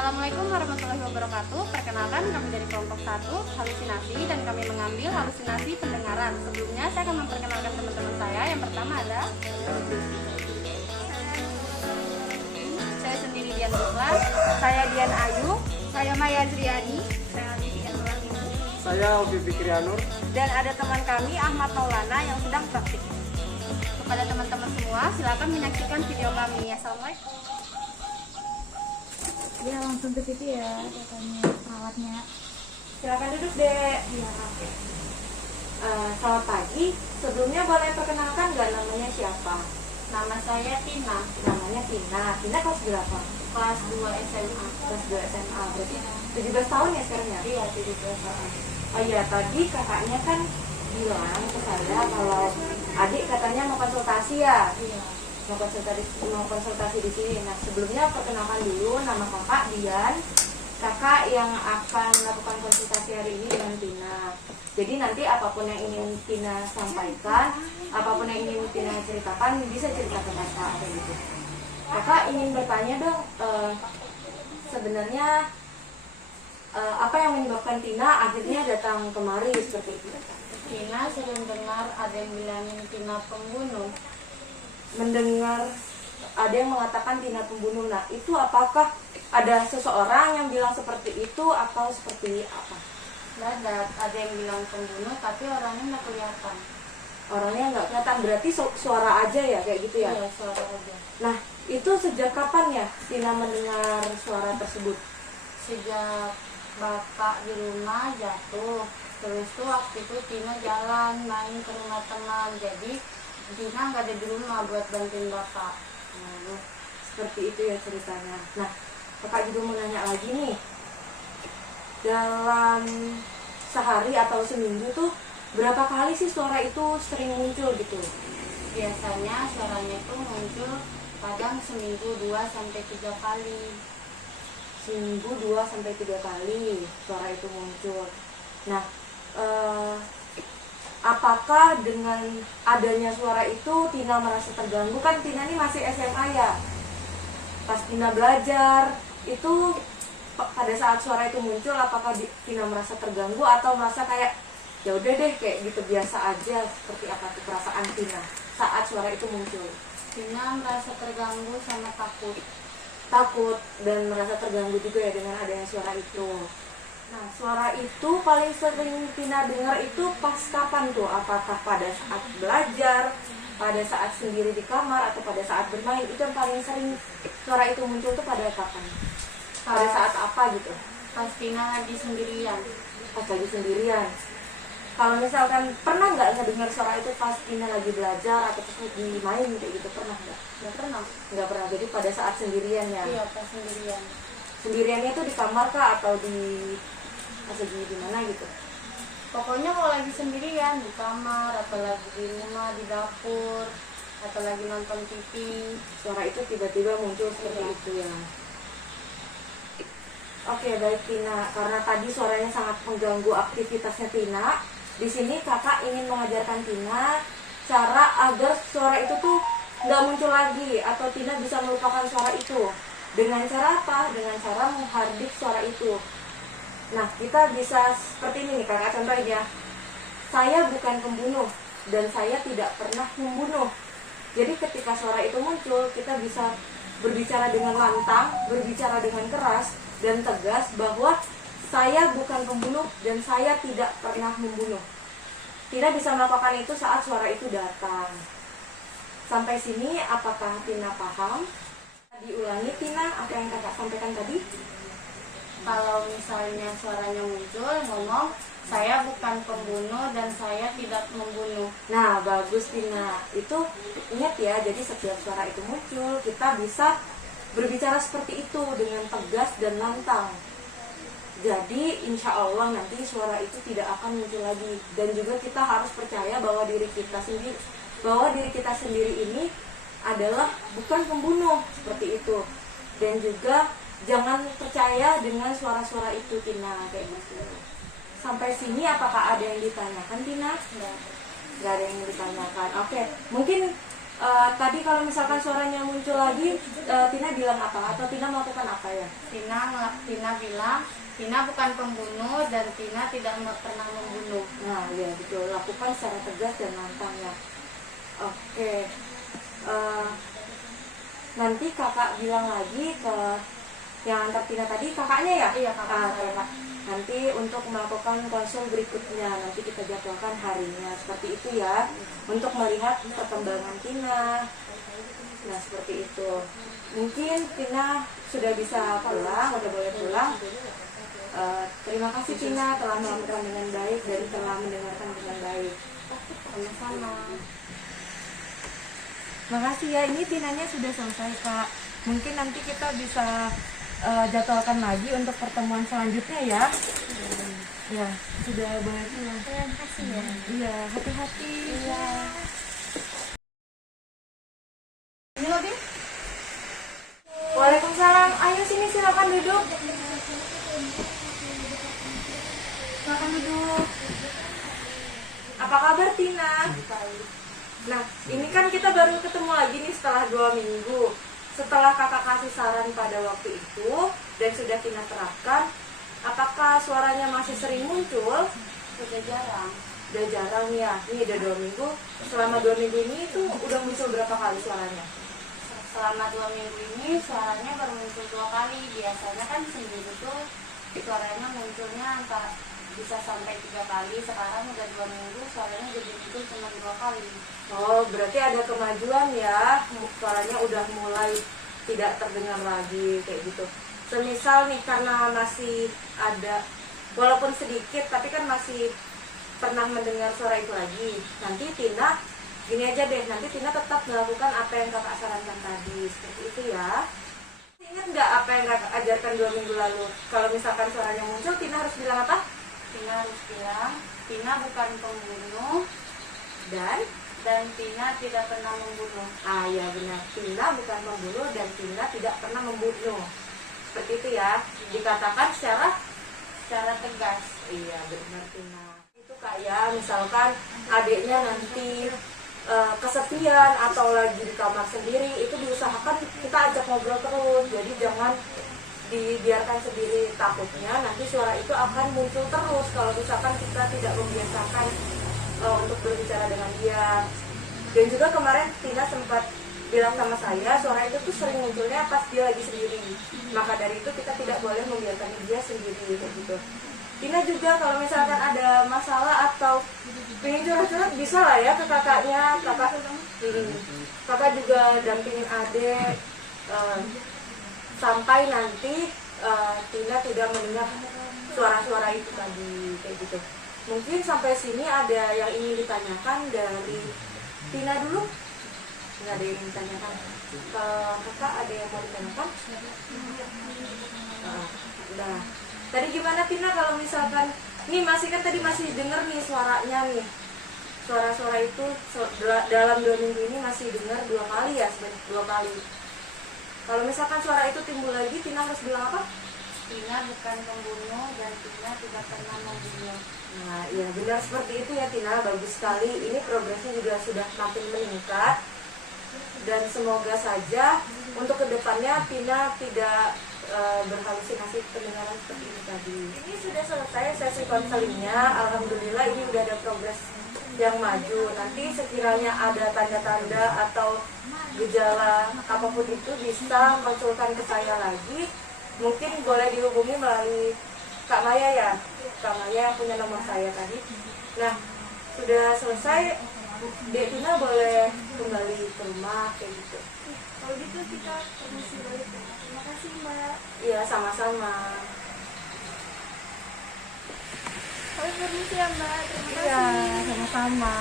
Assalamualaikum warahmatullahi wabarakatuh. Perkenalkan, kami dari kelompok 1 halusinasi dan kami mengambil halusinasi pendengaran. Sebelumnya saya akan memperkenalkan teman-teman saya. Yang pertama ada saya sendiri Dian Duklan, saya Dian Ayu, saya Maya Zriani, saya Alicia Nurani, saya Obi Fikrianur, dan ada teman kami Ahmad Maulana yang sedang praktik. Kepada teman-teman semua, silakan menyaksikan video kami. Assalamualaikum. Dia langsung ke situ ya, katanya alatnya. Silakan duduk, Dek. Iya. Selamat pagi. Sebelumnya boleh perkenalkan nggak namanya siapa? Nama saya Tina. Namanya Tina. Tina kelas berapa? Kelas 2 SMA. Kelas 2 SMA. Berarti 17 tahun ya sekarang ya? Iya, 17 tahun. Oh iya, tadi kakaknya kan bilang ke saya kalau adik katanya mau konsultasi ya? Iya. Mau konsultasi di sini. Nah, sebelumnya perkenalkan dulu, nama kakak Dian. Kakak yang akan melakukan konsultasi hari ini dengan Tina. Jadi nanti apapun yang ingin Tina sampaikan, apapun yang ingin Tina ceritakan, bisa cerita ke kakak kayak gitu. Kakak ingin bertanya dong, sebenarnya apa yang menyebabkan Tina akhirnya datang kemari seperti itu? Tina sering dengar ada yang bilangin Tina pembunuh. Mendengar ada yang mengatakan Tina pembunuh. Nah, itu apakah ada seseorang yang bilang seperti itu atau seperti apa? Ada yang bilang pembunuh tapi orangnya nggak kelihatan. Orangnya nggak kelihatan, berarti suara aja ya kayak gitu ya? Iya, suara aja. Nah, itu sejak kapan ya Tina mendengar suara tersebut? Sejak bapak di rumah jatuh, terus tuh waktu itu Tina jalan main ke rumah teman, jadi Tina nggak ada di rumah buat bantuin bapak. Nah, seperti itu ya ceritanya. Nah, kakak juga mau nanya lagi nih, dalam sehari atau seminggu tuh berapa kali sih suara itu sering muncul gitu? Biasanya suaranya tuh muncul kadang seminggu 2-3 kali. Seminggu 2-3 kali suara itu muncul. Nah, apakah dengan adanya suara itu Tina merasa terganggu? Kan Tina ini masih SMA ya. Pas Tina belajar itu pada saat suara itu muncul, apakah Tina merasa terganggu atau merasa kayak ya udah deh kayak gitu biasa aja? Seperti apa tuh perasaan Tina saat suara itu muncul? Tina merasa terganggu sama Takut dan merasa terganggu juga ya dengan adanya suara itu. Nah, suara itu paling sering Tina dengar itu pas kapan tuh? Apakah pada saat belajar, pada saat sendiri di kamar, atau pada saat bermain? Itu yang paling sering suara itu muncul tuh pada kapan? Pada saat apa gitu? Pas Tina lagi sendirian. Pas lagi sendirian. Kalau misalkan pernah nggak ngedengar suara itu pas Tina lagi belajar atau pas lagi main kayak gitu, pernah nggak? Nggak pernah. Nggak pernah. Jadi pada saat sendirian ya? Iya, pas sendirian. Sendiriannya tuh di kamar kah atau di di mana gitu? Pokoknya kalau lagi sendirian di kamar atau lagi di rumah, di dapur atau lagi nonton TV. Suara itu tiba-tiba muncul seperti itu ya. Oke, baik Tina, karena tadi suaranya sangat mengganggu aktivitasnya Tina, di sini kakak ingin mengajarkan Tina cara agar suara itu tuh nggak muncul lagi atau Tina bisa melupakan suara itu. Dengan cara apa? Dengan cara menghardik suara itu. Nah, kita bisa seperti ini nih kakak, contohin ya. Saya bukan pembunuh dan saya tidak pernah membunuh. Jadi ketika suara itu muncul, kita bisa berbicara dengan lantang, berbicara dengan keras dan tegas bahwa saya bukan pembunuh dan saya tidak pernah membunuh. Tina bisa melakukan itu saat suara itu datang. Sampai sini apakah Tina paham? Diulangi Tina apa yang kakak sampaikan tadi? Kalau misalnya suaranya muncul, ngomong saya bukan pembunuh dan saya tidak membunuh. Nah, bagus Tina. Itu ingat ya, jadi setiap suara itu muncul, kita bisa berbicara seperti itu dengan tegas dan lantang. Jadi insya Allah nanti suara itu tidak akan muncul lagi. Dan juga kita harus percaya bahwa diri kita sendiri ini adalah bukan pembunuh, seperti itu. Dan juga jangan percaya dengan suara-suara itu Tina, kayak gitu. Sampai sini apakah ada yang ditanyakan Tina? Nggak ada yang ditanyakan. Oke, mungkin Tadi kalau misalkan suaranya muncul lagi, Tina bilang apa? Atau Tina melakukan apa ya? Tina bilang Tina bukan pembunuh dan Tina tidak pernah membunuh. Nah, ya betul. Lakukan secara tegas dan lantang ya. Oke. Eh, Nanti kakak bilang lagi ke yang antar Tina tadi, kakaknya ya? Iya, kakak saya. Kakak. Nanti untuk melakukan konsul berikutnya, nanti kita jadwalkan harinya. Seperti itu ya. Untuk melihat perkembangan Tina. Nah, seperti itu. Mungkin Tina sudah bisa pulang, udah boleh pulang. Terima kasih Tina telah melakukan dengan baik dan telah mendengarkan dengan baik. Sama-sama. Makasih ya, ini Tinanya sudah selesai Kak. Mungkin nanti kita bisa jadwalkan lagi untuk pertemuan selanjutnya ya. Ya, sudah boleh pulang. Terima kasih ya. Iya, hati-hati. Iya. Ini lagi? Waalaikumsalam. Ayo sini silakan duduk. Silakan duduk. Apa kabar Tina? Nah, ini kan kita baru ketemu lagi nih setelah 2 minggu. Setelah kakak kasih saran pada waktu itu dan sudah Tina terapkan, apakah suaranya masih sering muncul? Sudah jarang. Udah jarang ya. Ini udah 2 minggu. Selama 2 minggu ini itu udah muncul berapa kali suaranya? Selama 2 minggu ini suaranya baru muncul 2 kali. Biasanya kan seminggu tuh suaranya munculnya antara bisa sampai 3 kali. Sekarang udah 2 minggu suaranya jadi muncul cuma 2 kali. Oh, berarti ada kemajuan ya. Suaranya udah mulai tidak terdengar lagi kayak gitu. Semisal nih karena masih ada, walaupun sedikit tapi kan masih pernah mendengar suara itu lagi. Nanti Tina gini aja deh, nanti Tina tetap melakukan apa yang kakak sarankan tadi. Seperti itu ya. Ingat nggak apa yang kakak ajarkan 2 minggu lalu? Kalau misalkan suaranya muncul, Tina harus bilang apa? Tina harus bilang Tina bukan pembunuh Dan Tina tidak pernah membunuh. ya benar, Tina bukan pembunuh dan Tina tidak pernah membunuh. Seperti itu ya, dikatakan secara tegas. iya benar Tina. Itu Kak ya, misalkan adiknya nanti kesepian atau lagi di kamar sendiri, itu diusahakan kita ajak ngobrol terus. Jadi jangan dibiarkan sendiri, takutnya nanti suara itu akan muncul terus kalau misalkan kita tidak membiasakan untuk berbicara dengan dia. Dan juga kemarin Tina sempat bilang sama saya suara itu tuh sering munculnya pas dia lagi sendiri, maka dari itu kita tidak boleh membiarkan dia sendiri kayak gitu. Tina juga kalau misalkan ada masalah atau pengen curhat-curhat bisa lah ya ke kakaknya. Kakak juga dampingin adik sampai nanti Tina tidak mendengar suara-suara itu tadi kayak gitu. Mungkin sampai sini ada yang ingin ditanyakan dari Tina dulu? Nggak ada yang ingin ditanyakan. Kakak ada yang mau ditanyakan? Udah. Tadi gimana Tina kalau misalkan nih masih kan tadi masih denger nih suaranya nih. Suara-suara itu dalam 2 minggu ini masih dengar 2 kali ya, sebanyak 2 kali. Kalau misalkan suara itu timbul lagi, Tina harus bilang apa? Tina bukan pembunuh dan Tina tidak pernah membunuh. Nah, iya benar seperti itu ya Tina, bagus sekali. Ini progresnya juga sudah makin meningkat. Dan semoga saja untuk kedepannya Tina tidak berhalusinasi pendengaran seperti ini tadi. Ini sudah selesai sesi konselingnya. Alhamdulillah ini udah ada progres yang maju. Nanti sekiranya ada tanda-tanda atau gejala apapun itu bisa konsultan ke saya lagi. Mungkin boleh dihubungi melalui Kak Maya ya. Kak Maya yang punya nomor saya tadi. Nah, sudah selesai. Dek Tina boleh kembali ke rumah kayak gitu. Kalau gitu kita permisi balik ya. Terima kasih Mbak. Iya, sama-sama. Kami permisi ya Mbak. Terima kasih. Iya, sama-sama.